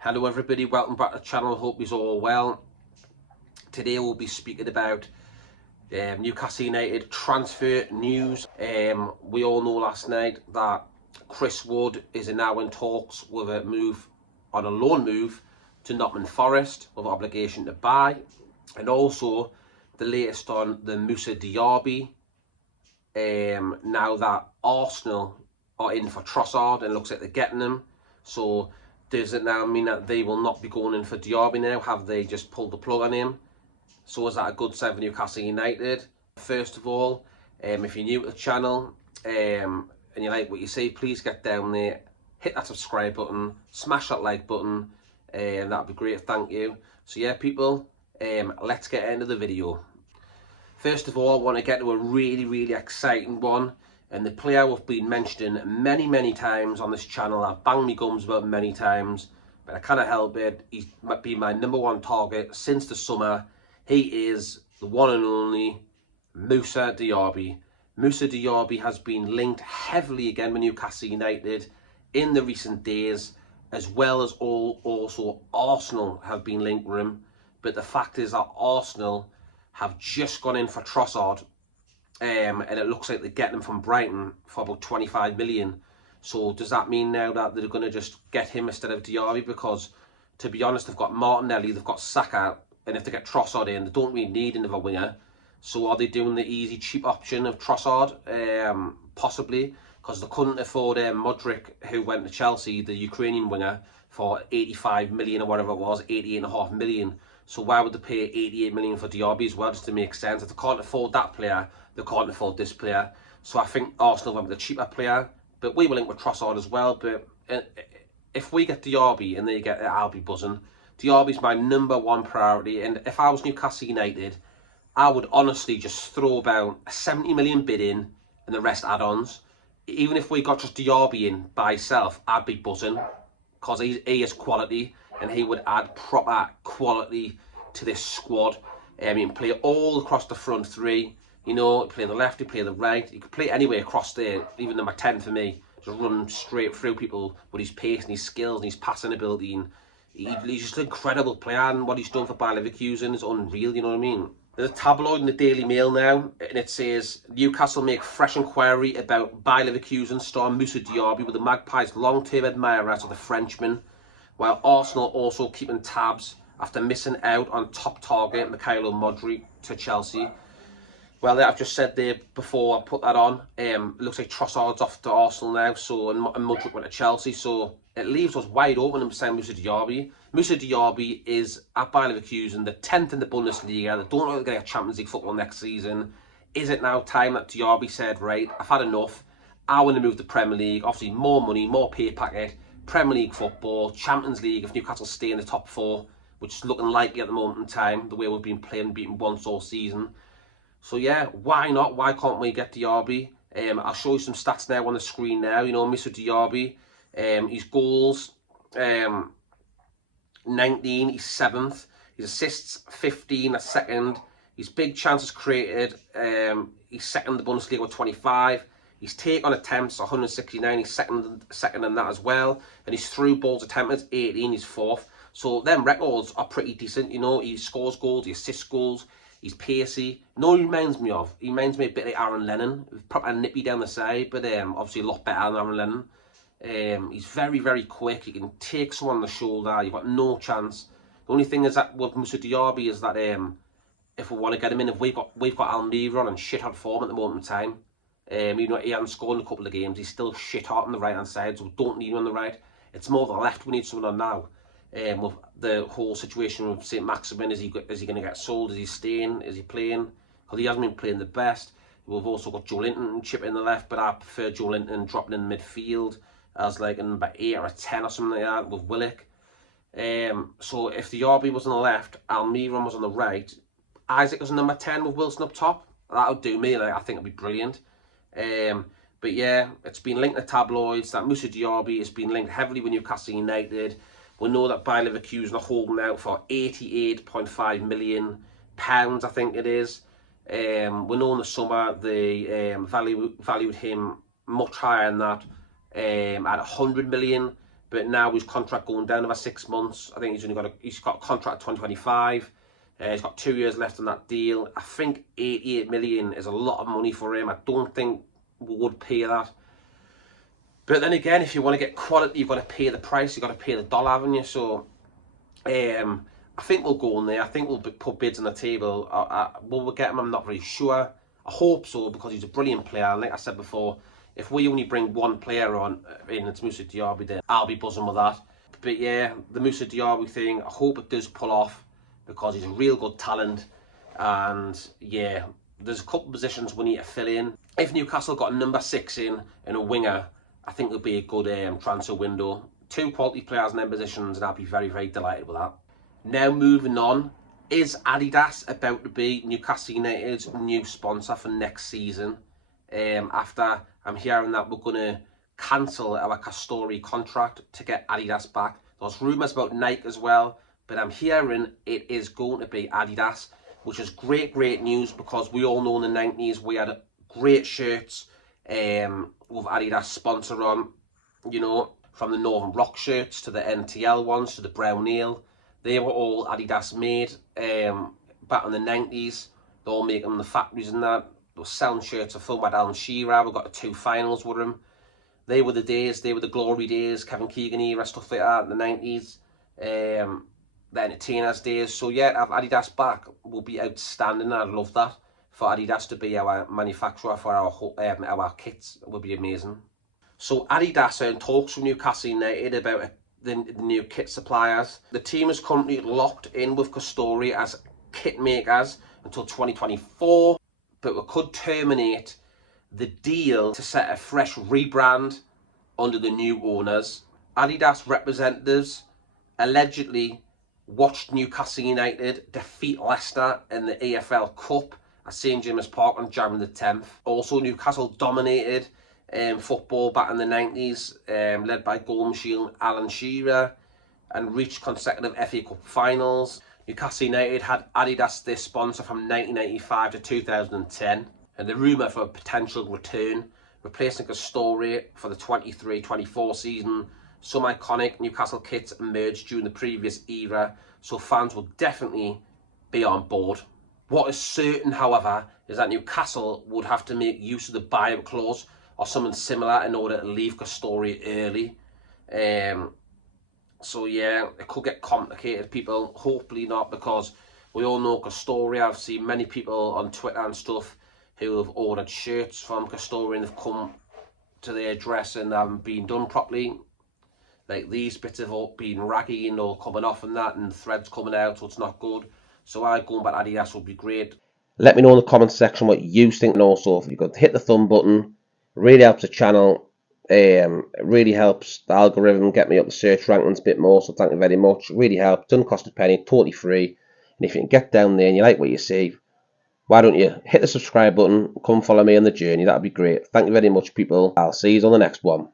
Hello everybody, welcome back to the channel. Hope you're all well. Today we'll be speaking about Newcastle United transfer news. We all know last night that Chris Wood is now in talks with a loan move to Nottingham Forest with obligation to buy, and also the latest on the Moussa Diaby. Now that Arsenal are in for Trossard and it looks like they're getting him, so does it now mean that they will not be going in for Diaby now? Have they just pulled the plug on him? So is that a good sign for Newcastle United? First of all, if you're new to the channel and you like what you see, please get down there, hit that subscribe button, smash that like button, and that'd be great, thank you. So yeah people, let's get into the video. First of all, I want to get to a really exciting one, and the player we've been mentioning many times on this channel. I've banged my gums about many times, but I can't help it. He's been my #1 target since the summer. He is the one and only Moussa Diaby. Moussa Diaby has been linked heavily again with Newcastle United in the recent days, as well as also Arsenal have been linked with him. But the fact is that Arsenal have just gone in for Trossard, and it looks like they're getting him from Brighton for about 25 million. So does that mean now that they're going to just get him instead of Diaby? Because to be honest, they've got Martinelli, they've got Saka, and if they get Trossard in, they don't really need another winger. So are they doing the easy, cheap option of Trossard? Possibly, because they couldn't afford Modric, who went to Chelsea, the Ukrainian winger, for 85 million or whatever it was, 88.5 million. So why would they pay 88 million for Diaby as well, just to make sense? If they can't afford that player, they can't afford this player. So I think Arsenal went with the cheaper player, but we were linked with Trossard as well. But if we get Diaby and they get it, I'll be buzzing. Diaby's my #1 priority, and if I was Newcastle United, I would honestly just throw about a 70 million bid in and the rest add-ons. Even if we got just Diaby in by himself, I'd be buzzing, because he is quality, and he would add proper quality to this squad. He can play all across the front three. You know, play the left, he play the right. He could play anywhere across there, even number 10 for me. Just run straight through people with his pace and his skills and his passing ability. And he's just an incredible player, and what he's done for Bayer Leverkusen is unreal, you know what I mean? There's a tabloid in the Daily Mail now, and it says, Newcastle make fresh inquiry about Bayer Leverkusen star Moussa Diaby with the Magpies' long-term admirer of the Frenchman, while Arsenal also keeping tabs after missing out on top target Mikhailo Modric to Chelsea. Well, I've just said there before I put that on, it looks like Trossard's off to Arsenal now, so and Modric went to Chelsea, so it leaves us wide open in saying Moussa Diaby. Moussa Diaby is at Bayer Leverkusen, the 10th in the Bundesliga. They don't know they're going to get Champions League football next season. Is it now time that Diaby said, right, I've had enough, I want to move to Premier League, obviously more money, more pay packet, Premier League football, Champions League if Newcastle stay in the top 4, which is looking likely at the moment in time, the way we've been playing, beaten once all season. So yeah, why not? Why can't we get Diaby? I'll show you some stats now on the screen now. You know, Moussa Diaby, his goals, 19, he's 7th. His assists, 15, that's 2nd. His big chances created, he's 2nd in the Bundesliga with 25. His take on attempts, 169, he's second in that as well. And his through balls attempted, 18, he's 4th. So them records are pretty decent, you know. He scores goals, he assists goals. He's pacey. No, he reminds me a bit like Aaron Lennon. Proper nippy down the side, but obviously a lot better than Aaron Lennon. He's very quick. He can take someone on the shoulder. You've got no chance. The only thing is that with Moussa Diaby is that if we want to get him in, if we've got Almiron on shit hot form at the moment in time. Even though he hasn't scored in a couple of games, he's still shit hot on the right hand side, so we don't need him on the right. It's more the left we need someone on now. With the whole situation with St. Maximin, is he going to get sold? Is he staying? Is he playing? Because he hasn't been playing the best. We've also got Joe Linton chipping in the left, but I prefer Joe Linton dropping in midfield as like a number 8 or a 10 or something like that with Willock. So if Diaby was on the left, Almiron was on the right, Isaac was number 10 with Wilson up top, that would do me. Like, I think it'd be brilliant. But yeah, it's been linked to tabloids that Moussa Diaby has been linked heavily with Newcastle United. We know that Bayer Leverkusen are holding out for £88.5 million, I think it is. We know in the summer they valued him much higher than that, at 100 million. but now his contract going down over 6 months. I think he's got a contract 2025. He's got 2 years left on that deal. I think 88 million is a lot of money for him. I don't think we would pay that. But then again, if you want to get quality, you've got to pay the price. You've got to pay the dollar, haven't you? So I think we'll go in there. I think we'll put bids on the table. Will we get him? I'm not really sure. I hope so, because he's a brilliant player. And like I said before, if we only bring one player on in, it's Moussa Diaby, then I'll be buzzing with that. But yeah, the Moussa Diaby thing, I hope it does pull off, because he's a real good talent. And yeah, there's a couple of positions we need to fill in. If Newcastle got a number 6 in and a winger, I think it'll be a good transfer window. 2 quality players in them positions, and I'll be very, very delighted with that. Now moving on, is Adidas about to be Newcastle United's new sponsor for next season? After I'm hearing that we're going to cancel our Castori contract to get Adidas back. There's rumours about Nike as well, but I'm hearing it is going to be Adidas, which is great news, because we all know in the 90s we had great shirts with Adidas sponsor on, you know, from the Northern Rock shirts to the NTL ones to the Brown Ale. They were all Adidas made back in the 90s. They're all making them in the factories and that. They were selling shirts of Phil Alan Shearer. We got the 2 finals with them. They were the days, they were the glory days, Kevin Keegan era, stuff like that in the 90s. The entertainers days. So yeah, to have Adidas back will be outstanding. I'd love that. For Adidas to be our manufacturer for our kits, it would be amazing. So Adidas are in talks with Newcastle United about the new kit suppliers. The team is currently locked in with Castori as kit makers until 2024, but we could terminate the deal to set a fresh rebrand under the new owners. Adidas representatives allegedly watched Newcastle United defeat Leicester in the EFL Cup at St James Park on January the 10th. Also, Newcastle dominated football back in the 90s, led by goal machine Alan Shearer, and reached consecutive FA Cup finals. Newcastle United had Adidas their sponsor from 1995 to 2010, and the rumour for a potential return, replacing Castori for the 23-24 season. Some iconic Newcastle kits emerged during the previous era, so fans will definitely be on board. What is certain, however, is that Newcastle would have to make use of the buyout clause or something similar in order to leave Castori early. So yeah, it could get complicated, people. Hopefully not, because we all know Castori. I've seen many people on Twitter and stuff who have ordered shirts from Castori and they've come to their address and haven't been done properly. Like these bits have all been raggy and all coming off and that, and threads coming out, so it's not good. So going back to Adidas would be great. Let me know in the comments section what you think, and also if you could hit the thumb button. It really helps the channel. It really helps the algorithm get me up the search rankings a bit more, so thank you very much. It really helps. Doesn't cost a penny, totally free. And if you can get down there and you like what you see, why don't you hit the subscribe button, come follow me on the journey? That'd be great. Thank you very much, people. I'll see you on the next one.